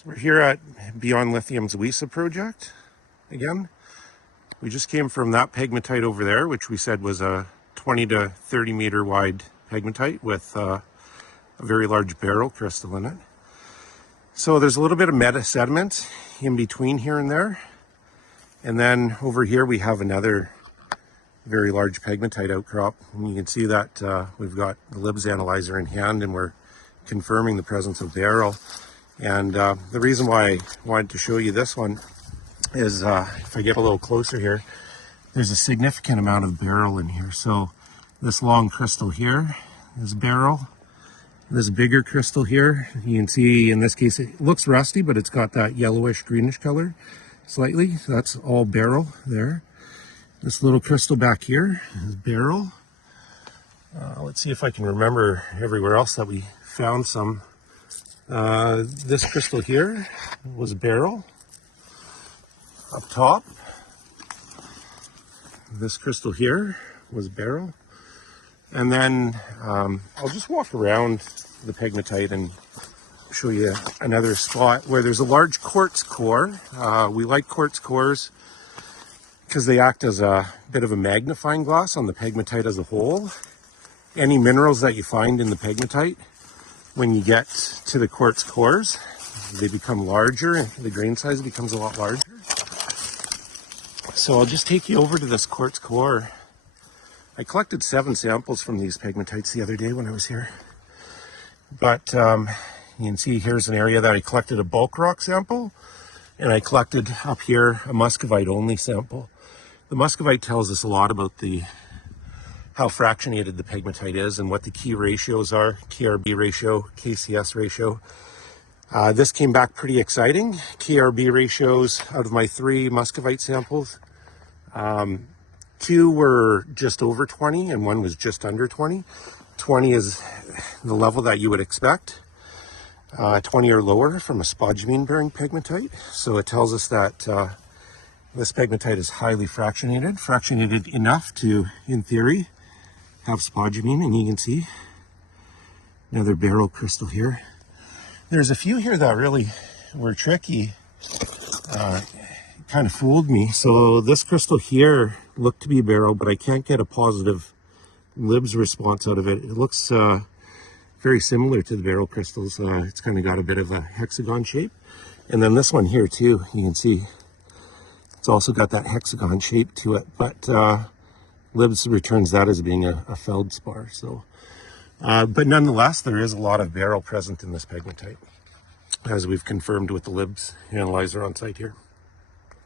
So we're here at Beyond Lithium's WISA project again. We just came from that pegmatite over there, which we said was a 20 to 30 meter wide pegmatite with a very large beryl crystal in it. So there's a little bit of meta sediment in between here and there. And then over here we have another very large pegmatite outcrop. And you can see that we've got the LIBS analyzer in hand and we're confirming the presence of beryl. And the reason why I wanted to show you this one is if I get a little closer here, there's a significant amount of beryl in here. So this long crystal here is beryl. This bigger crystal here, you can see in this case it looks rusty, but it's got that yellowish greenish color slightly. So that's all beryl there. This little crystal back here is beryl. Let's see if I can remember everywhere else that we found some. This crystal here was beryl up top. This crystal here was beryl. And then I'll just walk around the pegmatite and show you another spot where there's a large quartz core. We like quartz cores because they act as a bit of a magnifying glass on the pegmatite as a whole. Any minerals that you find in the pegmatite, when you get to the quartz cores, they become larger and the grain size becomes a lot larger. So I'll just take you over to this quartz core. I collected 7 samples from these pegmatites the other day when I was here. But you can see here's an area that I collected a bulk rock sample, and I collected up here a muscovite only sample. The muscovite tells us a lot about how fractionated the pegmatite is and what the key ratios are, KRB ratio, KCS ratio. This came back pretty exciting. KRB ratios out of my 3 muscovite samples, 2 were just over 20 and 1 was just under 20. 20 is the level that you would expect. 20 or lower from a spodumene bearing pegmatite. So it tells us that this pegmatite is highly fractionated enough to, in theory, have spodumene. And you can see another beryl crystal here. There's a few here that really were tricky. Kind of fooled me. So this crystal here looked to be beryl, but I can't get a positive LIBS response out of it. It looks very similar to the beryl crystals. It's kind of got a bit of a hexagon shape. And then this one here too, you can see it's also got that hexagon shape to it, but LIBS returns that as being a feldspar. So, but nonetheless, there is a lot of beryl present in this pegmatite, as we've confirmed with the LIBS analyzer on site here.